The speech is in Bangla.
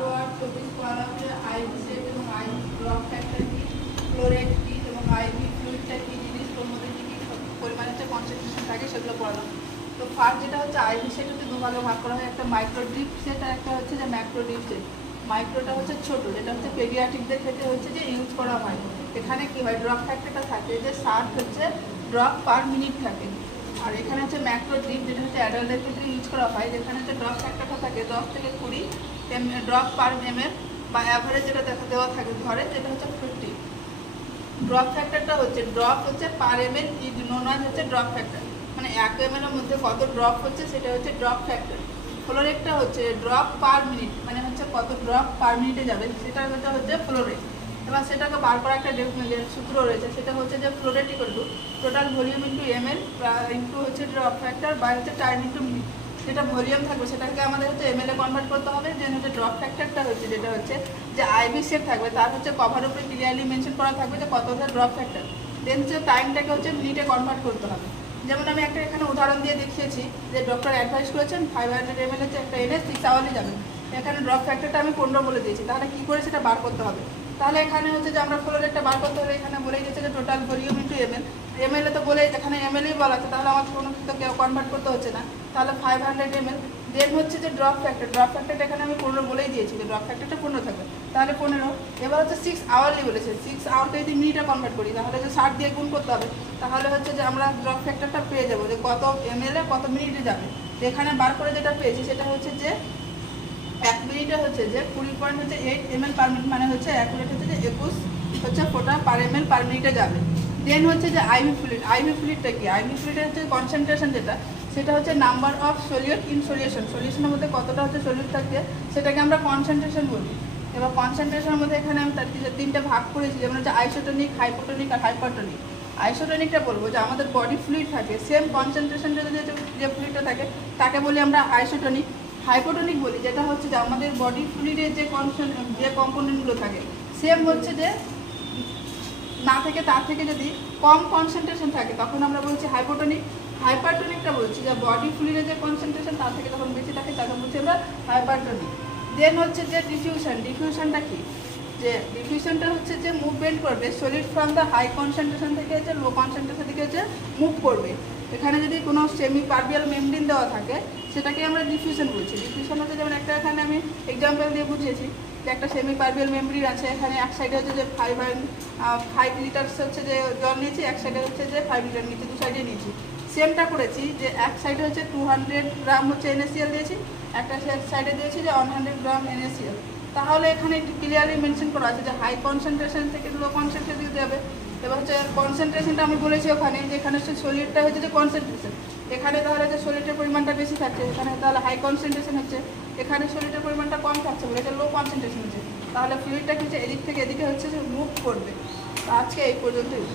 12 আর 24 পড়ানো হচ্ছে আইভি সেট এবং আইভি ড্রপ ফ্যাক্টর কি, ক্লোরেট কি এবং আইভি ফ্লুইডটা কি জিনিস, ওর মধ্যে কি কি পরিমাণে যে কনসেন্ট্রেশন থাকে সেগুলো পড়ালাম। তো ফার্স্ট যেটা হচ্ছে আইভি সেট হচ্ছে দুভাগে ভাগ করা হয়, একটা মাইক্রো ড্রিপ সেট আর একটা হচ্ছে যে ম্যাক্রো ড্রিপ সেট। মাইক্রোটা হচ্ছে ছোট, যেটা হচ্ছে পেডিয়াট্রিকদের ক্ষেত্রে হচ্ছে যে ইউজ করা হয়। এখানে কি হয়, ড্রপ ফ্যাক্টরটা থাকে যে 60 হচ্ছে ড্রপ পার মিনিট থাকে। আর এখানে হচ্ছে ম্যাক্রো ড্রিপ, যেটা হচ্ছে অ্যাডাল্টের ক্ষেত্রে ইউজ করা হয়, যেখানে হচ্ছে ড্রপ ফ্যাক্টরটা থাকে 10 থেকে 20 ড্রপ পার এমএল বা অ্যাভারেজ যেটা দেখা দেওয়া থাকে ধরে, যেটা হচ্ছে 50। ড্রপ ফ্যাক্টরটা হচ্ছে ড্রপ হচ্ছে পার এমএল ইজ নোন অ্যাজ হচ্ছে ড্রপ ফ্যাক্টর, মানে 1 এমএল এর মধ্যে কত ড্রপ হচ্ছে সেটা হচ্ছে ড্রপ ফ্যাক্টর। ফ্লো রেটটা হচ্ছে ড্রপ পার মিনিট, মানে হচ্ছে কত ড্রপ পার মিনিটে যাবে সেটা হচ্ছে ফ্লো রেট। এবার সেটাকে বার করা একটা সূত্র রয়েছে, সেটা হচ্ছে যে flow rate equal to total volume into ML into হচ্ছে ড্রপ ফ্যাক্টর বাই হচ্ছে টাইম ইন্টু মিনিট। যেটা ভলিউম থাকবে সেটাকে আমাদের হচ্ছে এমএল এ কনভার্ট করতে হবে। দেন হচ্ছে ড্রপ ফ্যাক্টরটা হচ্ছে যেটা হচ্ছে যে আইভি সেট থাকবে তার হচ্ছে কভার উপরে ক্লিয়ারলি মেনশন করা থাকবে যে কত হচ্ছে ড্রপ ফ্যাক্টর। দেন হচ্ছে টাইমটাকে হচ্ছে মিনিটে কনভার্ট করতে হবে। যেমন আমি একটা এখানে উদাহরণ দিয়ে দেখিয়েছি যে ডক্টর অ্যাডভাইস করেছেন 500 ml হচ্ছে একটা এনে 6 আওয়ারই যাবে। এখানে ড্রপ ফ্যাক্টরটা আমি 15 বলে দিয়েছি, তাহলে কী করে সেটা বার করতে হবে। তাহলে এখানে হচ্ছে যে আমরা ফ্লো রেটটা বার করতে হলে এখানে বলেই দিয়েছে যে total volume into ML. MLA তো বলে এখানে এমএলই বলা আছে, তাহলে আমার কোনো কিছু কেউ কনভার্ট করতে হচ্ছে না, তাহলে 500 ml। দেন হচ্ছে যে ড্রপ ফ্যাক্টরটা এখানে আমি 15 বলেই দিয়েছি, যে ড্রপ ফ্যাক্টরটা 15 থাকবে, তাহলে 15। এবার হচ্ছে 6 আওয়ারলি বলেছে, 6 আওয়ারকে যদি মিনিটে কনভার্ট করি তাহলে যে 60 দিয়ে গুণ করতে হবে, তাহলে হচ্ছে যে আমরা ড্রপ ফ্যাক্টরটা পেয়ে যাবো যে কত এমএলএ কত মিনিটে যাবে। এখানে বার করে যেটা পেয়েছি সেটা হচ্ছে যে 1 মিনিটে হচ্ছে যে 20.8 ml পার মিনিট, মানে হচ্ছে অ্যাকুরেট হচ্ছে যে 21 হচ্ছে ফোঁটা পার ml পার মিনিটে যাবে। দেন হচ্ছে যে আইভি ফ্লুইডটা কি, আইভি ফ্লুইডের হচ্ছে কনসেন্ট্রেশন যেটা, সেটা হচ্ছে নাম্বার অফ সলিউট ইন সলিউশনের মধ্যে কতটা হচ্ছে সলিউট থাকে সেটাকে আমরা কনসেন্ট্রেশন বলি। এবার কনসেন্ট্রেশনের মধ্যে এখানে আমি তার 3টে ভাগ করেছি, যেমন হচ্ছে আইসোটনিক, হাইপোটনিক আর হাইপারটনিক। আইসোটনিকটা বলবো যে আমাদের বডি ফ্লুইড থাকে সেম কনসেন্ট্রেশন যে ফ্লুইডটা থাকে তাকে বলি আমরা আইসোটনিক। হাইপোটনিক বলি যেটা হচ্ছে যে আমাদের বডি ফ্লুইডের যে কম্পোনেন্টগুলো থাকে সেম হচ্ছে যে না থেকে তার থেকে যদি কম কনসেন্ট্রেশন থাকে তখন আমরা বলছি হাইপোটনিক। হাইপারটনিকটা বলছি যে বডি ফ্লুইডের যে কনসেন্ট্রেশন তার থেকে যখন বেশি থাকে তখন বলছি আমরা হাইপারটনিক। দেন হচ্ছে যে ডিফিউশনটা কি, যে ডিফিউশনটা হচ্ছে যে মুভমেন্ট করবে solid from the high concentration থেকে হচ্ছে লো কনসেন্ট্রেশন থেকে হচ্ছে মুভ করবে। এখানে যদি কোনো সেমি পারভিয়াল মেমব্রেন দেওয়া থাকে সেটাকে আমরা ডিফিউশন বলছি। ডিফিউশন হচ্ছে যেমন একটা এখানে আমি এক্সাম্পল দিয়ে বুঝিয়েছি যে একটা সেমি পারভিয়াল মেমব্রেন আছে, এখানে এক সাইডে হচ্ছে যে 5 লিটার হচ্ছে যে জল নিয়েছি, এক সাইডে হচ্ছে যে 5 লিটার নিয়েছি, দু সাইডে নিয়েছি। সেমটা করেছি যে এক সাইডে হচ্ছে 200 গ্রাম হচ্ছে NaCl দিয়েছি, একটা সাইডে দিয়েছি যে 100 গ্রাম NaCl। তাহলে এখানে একটু ক্লিয়ারলি মেনশন করা আছে যে হাই কনসেন্ট্রেশন থেকে লো কনসেন্ট্রেশন দিতে হবে। এবার হচ্ছে কনসেন্ট্রেশনটা আমি বলেছি ওখানে যেখানে হচ্ছে সলিডটা হচ্ছে যে কনসেন্ট্রেশন, এখানে তাহলে যে সলিডের পরিমাণটা বেশি থাকছে এখানে তাহলে হাই কনসেন্ট্রেশন হচ্ছে, এখানে সলিডের পরিমাণটা কম থাকছে বলে এটা লো কনসেন্ট্রেশন হচ্ছে, তাহলে ফ্লুইডটা হচ্ছে এদিক থেকে এদিকে হচ্ছে যে মুভ করবে। আজকে এই পর্যন্তই।